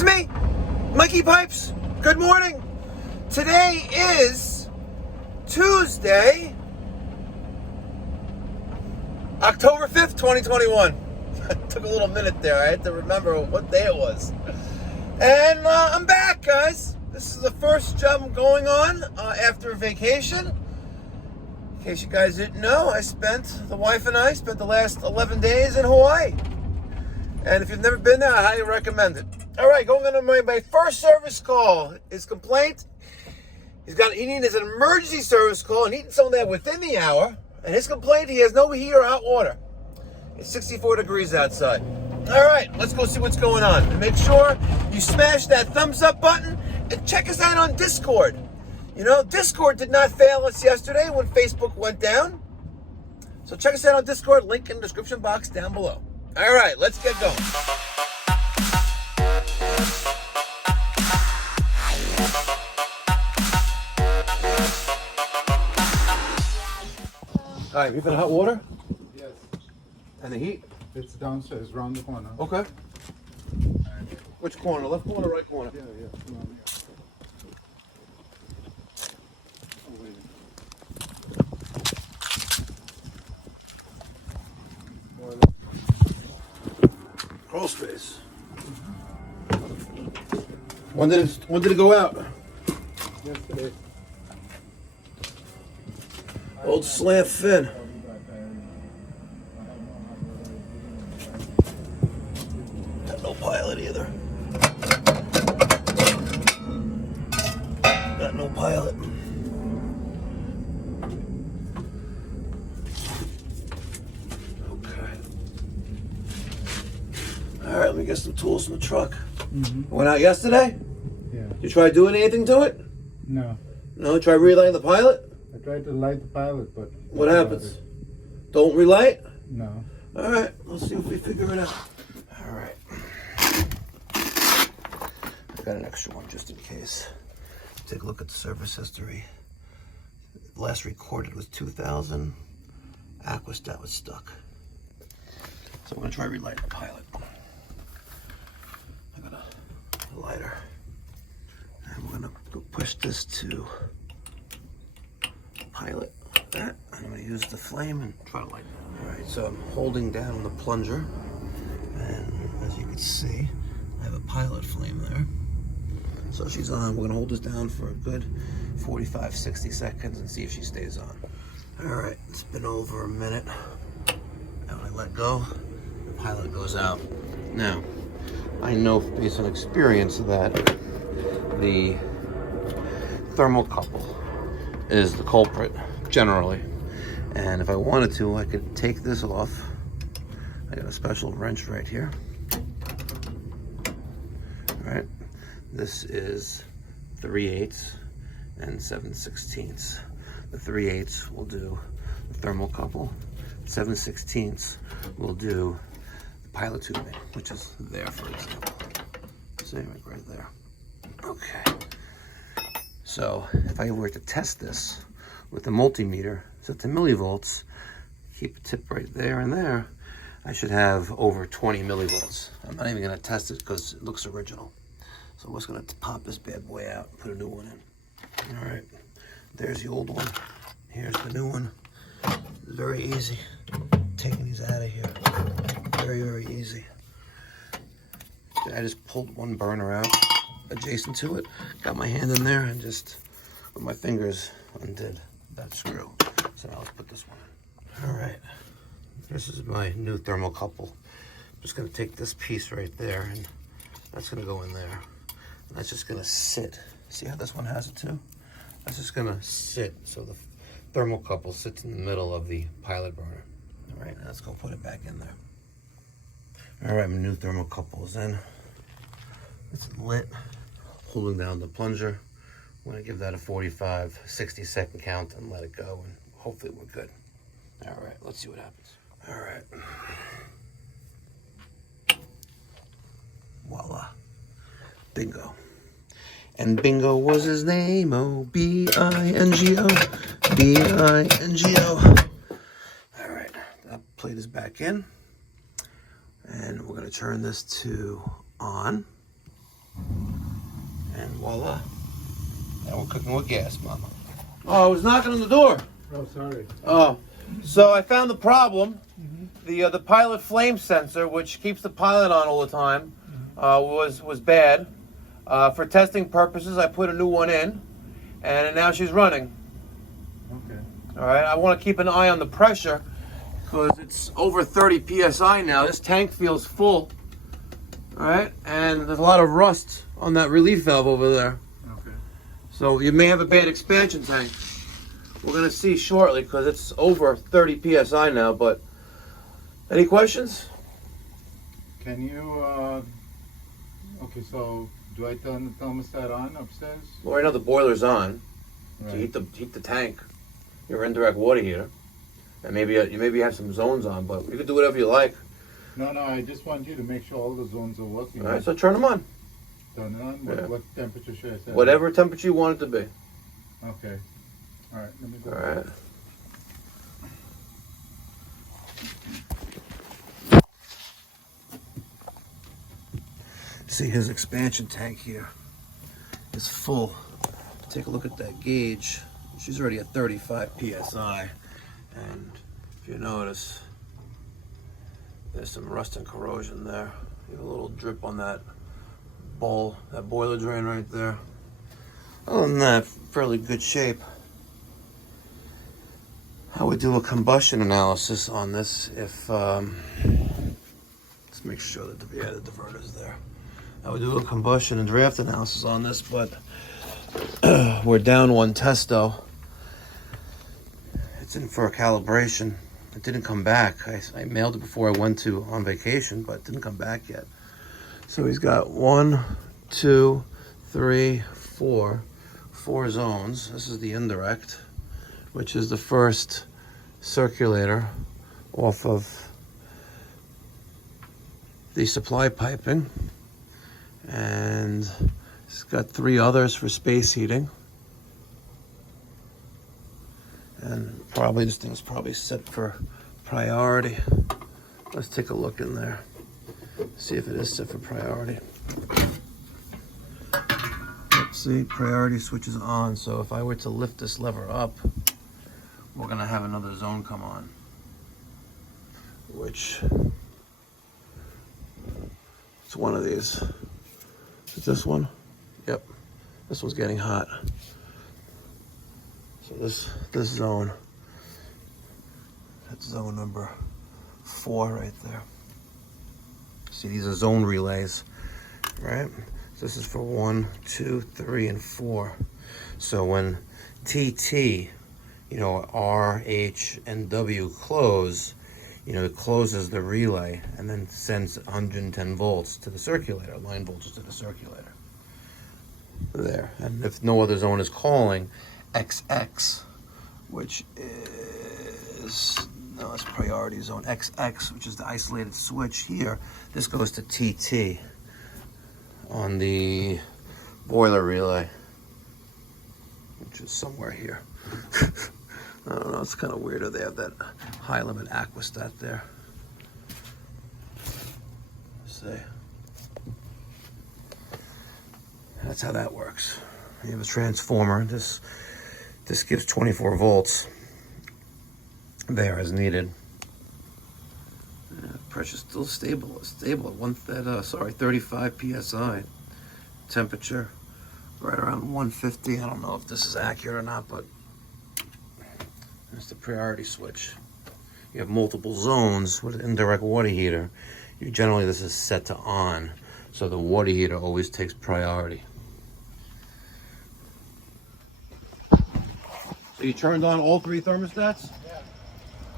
It's me, Mikey Pipes. Good morning. Today is Tuesday, October 5th, 2021. Took a little minute there. I had to remember what day it was. And I'm back, guys. This is the first job I'm going on after vacation. In case you guys didn't know, the wife and I spent the last 11 days in Hawaii. And if you've never been there, I highly recommend it. All right, going on to my first service call. His complaint, he needs an emergency service call and needing someone there within the hour. And his complaint, he has no heat or hot water. It's 64 degrees outside. All right, let's go see what's going on. And make sure you smash that thumbs up button and check us out on Discord. You know, Discord did not fail us yesterday when Facebook went down. So check us out on Discord, link in the description box down below. All right, let's get going. All right, you got hot water? Yes. And the heat? It's downstairs, round the corner. Okay. Which corner? Left corner, right corner? Yeah. Come on, yeah. Oh, wait. Crawl space. When did it go out? Yesterday. Old Slant fin. Got no pilot either. Got no pilot. Okay. All right, let me get some tools from the truck. Went out yesterday? Yeah. You try doing anything to it? No. No, try relaying the pilot? I tried to light the pilot, but... What happens? Don't relight? No. All right, let's see if we figure it out. All right. I got an extra one just in case. Take a look at the service history. Last recorded was 2000. Aquastat was stuck. So I'm gonna try relighting the pilot. I got a lighter. And we're gonna go push this to pilot. Like that. I'm gonna use the flame and try to light it. All right, so I'm holding down the plunger. And as you can see, I have a pilot flame there. So she's on. We're gonna hold this down for a good 45, 60 seconds and see if she stays on. All right, it's been over a minute. And when I let go, the pilot goes out. Now, I know based on experience that the thermocouple is the culprit, generally. And if I wanted to, I could take this off. I got a special wrench right here. All right. This is 3/8 and 7/16. The 3/8 will do the thermocouple. 7/16 will do the pilot tubing, which is there, for example. See, right there. Okay. So if I were to test this with a multimeter, set to millivolts, keep a tip right there and there, I should have over 20 millivolts. I'm not even going to test it because it looks original. So I'm just going to pop this bad boy out and put a new one in. All right, there's the old one. Here's the new one. It's very easy. Taking these out of here. Very, very easy. I just pulled one burner out adjacent to it. Got my hand in there and just with my fingers undid that screw. So now let's put this one in. All right, this is my new thermocouple. I'm just gonna take this piece right there and that's gonna go in there. And that's just gonna sit. See how this one has it too? That's just gonna sit so the thermocouple sits in the middle of the pilot burner. All right, now let's go put it back in there. All right, my new thermocouple is in. It's lit. Holding down the plunger. I'm gonna give that a 45, 60 second count and let it go, and hopefully we're good. All right, let's see what happens. All right. Voila. Bingo. And Bingo was his name, oh, B-I-N-G-O, B-I-N-G-O. All right, that plate is back in. And we're gonna turn this to on. Voila. Now we're cooking with gas, Mama. Oh, I was knocking on the door. Oh, sorry. Oh, so I found the problem. The pilot flame sensor, which keeps the pilot on all the time, was bad. For testing purposes, I put a new one in, and now she's running. Okay. All right, I want to keep an eye on the pressure because it's over 30 psi now. This tank feels full. All right, and there's a lot of rust on that relief valve over there. Okay. So you may have a bad expansion tank. We're gonna see shortly because it's over 30 psi now. But any questions? Can you, okay, so do I turn the thermostat on upstairs? Well, right now the boiler's on to Right. heat the tank, your indirect water heater, and maybe you have some zones on, but you can do whatever you like. No, I just want you to make sure all the zones are working. All right, so turn them on. Turn it on? Yeah. What temperature should I set? Whatever temperature you want it to be. Okay. All right, let me go. All right. See, his expansion tank here is full. Take a look at that gauge. She's already at 35 psi, and if you notice, there's some rust and corrosion there. You have a little drip on that bowl, that boiler drain right there. Other than that, fairly good shape. I would do a combustion analysis on this if, let's make sure that the diverter's there. I would do a combustion and draft analysis on this, but we're down one testo. It's in for a calibration. It didn't come back. I mailed it before I went on vacation, but it didn't come back yet. So he's got 1, 2, 3, 4 zones. This is the indirect, which is the first circulator off of the supply piping. And it's got 3 others for space heating. And probably this thing's probably set for priority. Let's take a look in there. See if it is set for priority. Let's see, priority switch is on. So if I were to lift this lever up, we're gonna have another zone come on. Which, it's one of these. Is this one? Yep. This one's getting hot. So this zone, that's zone number 4 right there. See, these are zone relays, right? So this is for 1, 2, 3, and 4. So when TT, R, H, and W close, it closes the relay and then sends 110 volts to the circulator, line voltage to the circulator. There. And if no other zone is calling, XX, which is, no, it's priority zone. XX, which is the isolated switch here, this goes to TT on the boiler relay, which is somewhere here. I don't know, it's kind of weird. They have that high limit aquastat there. Let's see. That's how that works. You have a transformer. This gives 24 volts there as needed. Pressure's still stable. It's stable at 35 psi. Temperature right around 150. I don't know if this is accurate or not, but that's the priority switch. You have multiple zones with an indirect water heater. Generally, this is set to on, so the water heater always takes priority. So you turned on all 3 thermostats? Yeah.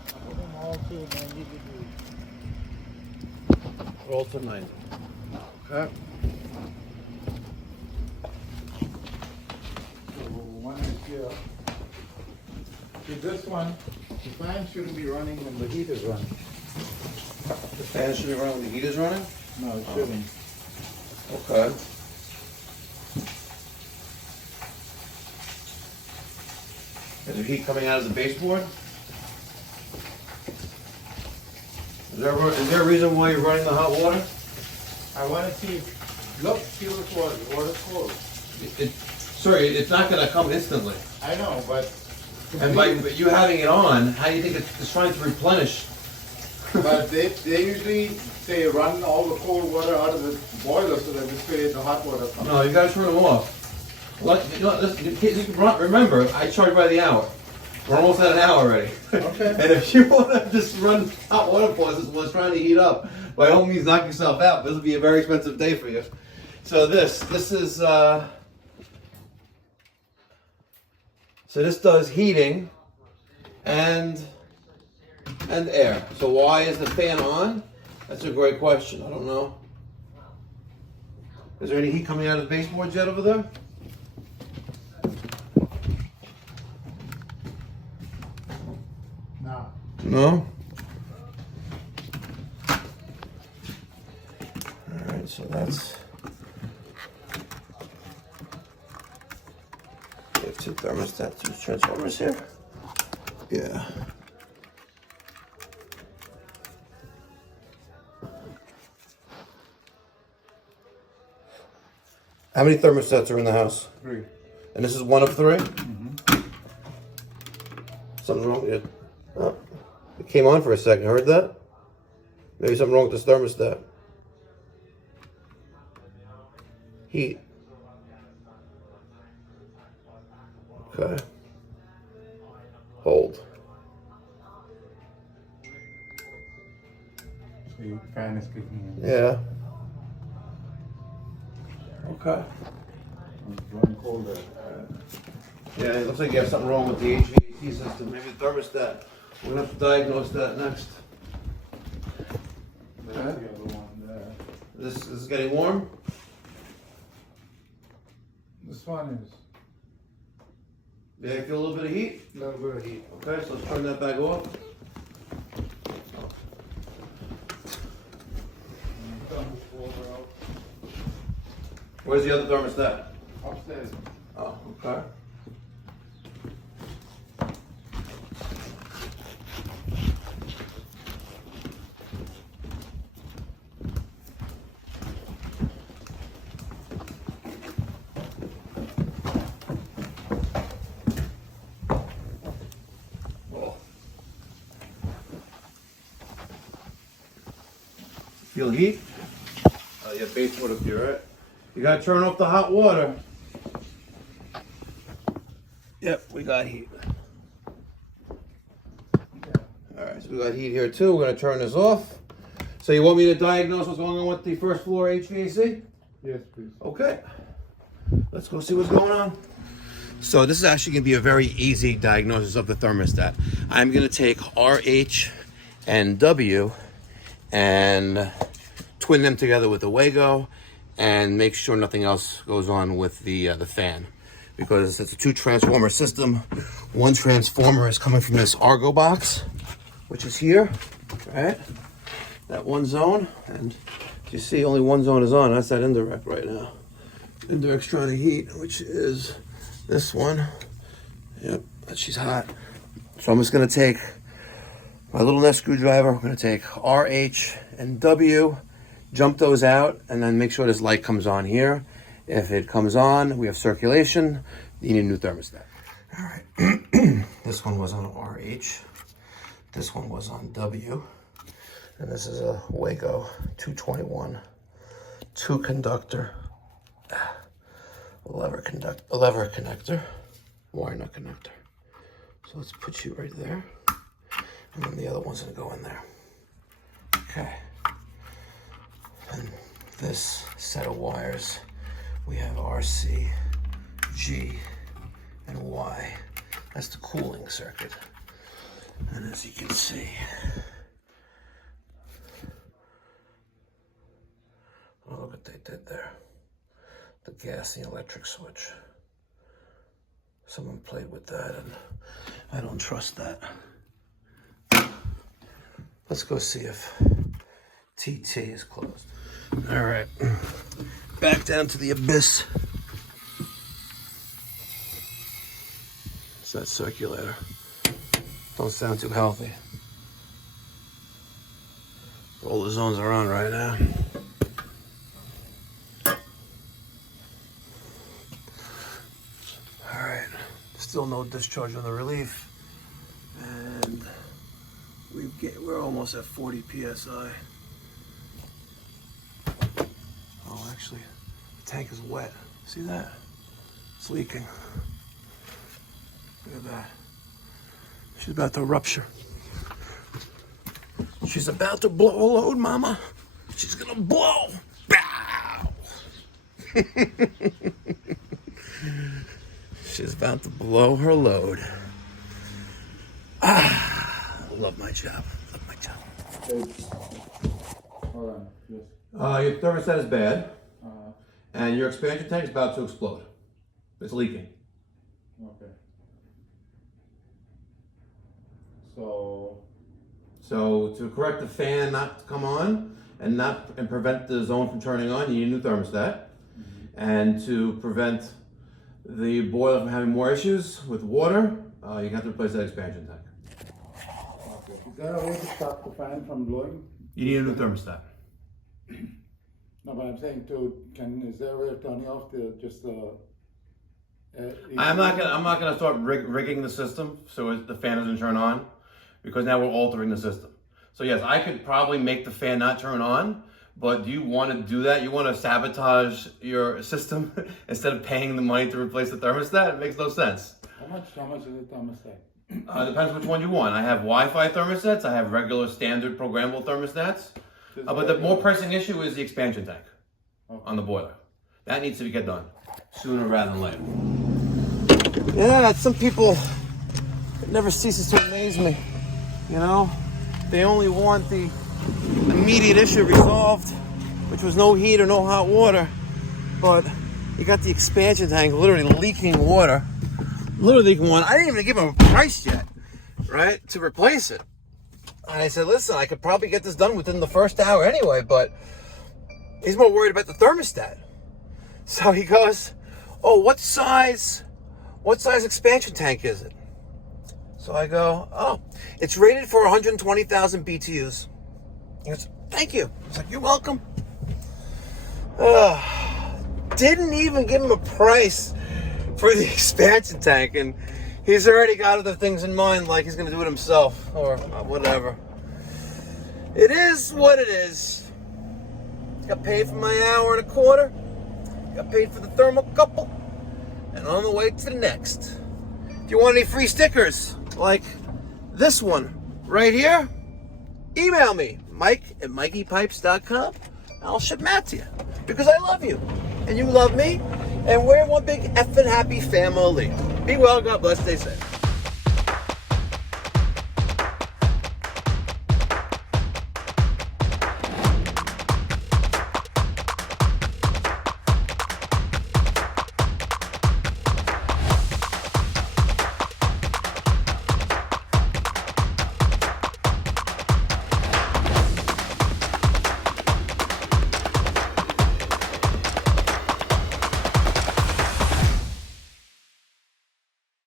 I put them all to 90 degrees. All to 90. Okay. So one is here. See, this one, the fan shouldn't be running when the heat is running. The fan should be running when the heater's running? No, it shouldn't. Okay. Is there heat coming out of the baseboard? Is there a reason why you're running the hot water? I want to see, look, see what's water. Water's cold. Sorry, it's not gonna come instantly. I know, but. And by you having it on, how do you think it's trying to replenish? But they usually say run all the cold water out of the boiler so that this way the hot water comes. No, you gotta turn them off. Remember, I charge by the hour. We're almost at an hour already. Okay. And if you want to just run hot water faucets while it's trying to heat up, by all means knock yourself out. This will be a very expensive day for you. So this is, so this does heating and air. So why is the fan on? That's a great question. I don't know. Is there any heat coming out of the baseboard yet over there? No. No? Alright, so that's... We have two thermostat, two transformers here. Yeah. How many thermostats are in the house? 3. And this is one of 3? Mm-hmm. Something's wrong with it. Oh, it came on for a second. Heard that? Maybe something wrong with this thermostat. Heat. Okay. Hold. The fan is kicking in. Yeah. Okay. It's running colder. Yeah, it looks like you have something wrong with the HVAC system. Maybe the thermostat. We're gonna have to diagnose that next. There's the other one there. This is getting warm? This one is Yeah, you feel a little bit of heat? a little bit of heat. Okay, so let's turn that back off. Where's the other thermostat? Upstairs. Oh, okay. Feel heat? Oh, yeah, baseboard up here, right? You gotta turn off the hot water. Yep, we got heat. Alright, so we got heat here too. We're gonna turn this off. So you want me to diagnose what's going on with the first floor HVAC? Yes, please. Okay. Let's go see what's going on. So this is actually gonna be a very easy diagnosis of the thermostat. I'm gonna take RH and W and twin them together with the Wago and make sure nothing else goes on with the fan, because it's a 2 transformer system. One transformer is coming from this Argo box, which is here, right? That one zone, and you see only one zone is on. That's that indirect right now. Indirect's trying to heat, which is this one. Yep, she's hot. So I'm just gonna take my little nest screwdriver. I'm gonna take RH and W, jump those out, and then make sure this light comes on here. If it comes on, we have circulation. You need a new thermostat. All right, this one was on RH. This one was on W. And this is a Wago 221, 2 conductor, lever connector, wire nut connector. So let's put you right there. And then the other one's gonna go in there. Okay. And this set of wires, we have RC, G, and Y. That's the cooling circuit. And as you can see, oh, look what they did there. The gas and the electric switch. Someone played with that, and I don't trust that. Let's go see if TT is closed. All right, back down to the abyss. It's that circulator. Don't sound too healthy. All the zones are on right now. Still no discharge on the relief. And we're almost at 40 psi. Oh, actually, the tank is wet. See that? It's leaking. Look at that. She's about to rupture. She's about to blow a load, mama. She's gonna blow. Bow. She's about to blow her load. I love my job. Love my job. Hold on. Yes. Your thermostat is bad, and your expansion tank is about to explode. It's leaking. Okay. So So to correct the fan not to come on and prevent the zone from turning on, you need a new thermostat. And to prevent the boiler from having more issues with water, you have to replace that expansion tank. okay. Is there a way to stop the fan from blowing? You need a new thermostat. No, but I'm saying is there a way of turning off I'm not gonna start rigging the system so the fan doesn't turn on, because now we're altering the system. So yes, I could probably make the fan not turn on, but do you want to do that? You want to sabotage your system instead of paying the money to replace the thermostat? It makes no sense. How much is the thermostat? Depends which one you want. I have Wi-Fi thermostats. I have regular standard programmable thermostats. But the more pressing issue is the expansion tank on the boiler. That needs to get done sooner rather than later. Yeah, some people, it never ceases to amaze me. You know, they only want the immediate issue resolved, which was no heat or no hot water. But you got the expansion tank literally leaking water. Literally leaking water. I didn't even give him a price yet, right, to replace it. And I said, listen, I could probably get this done within the first hour anyway, but he's more worried about the thermostat. So he goes, oh, what size expansion tank is it? So I go, oh, it's rated for 120,000 BTUs. He goes, thank you. I was like, you're welcome. Didn't even give him a price for the expansion tank, and he's already got other things in mind, like he's going to do it himself or whatever. It is what it is. Got paid for my hour and a quarter. Got paid for the thermocouple. And on the way to the next. If you want any free stickers, like this one right here, email me, mike@mikeypipes.com. I'll ship them out to you. Because I love you. And you love me. And we're one big effing happy family. Be well, God bless, stay safe.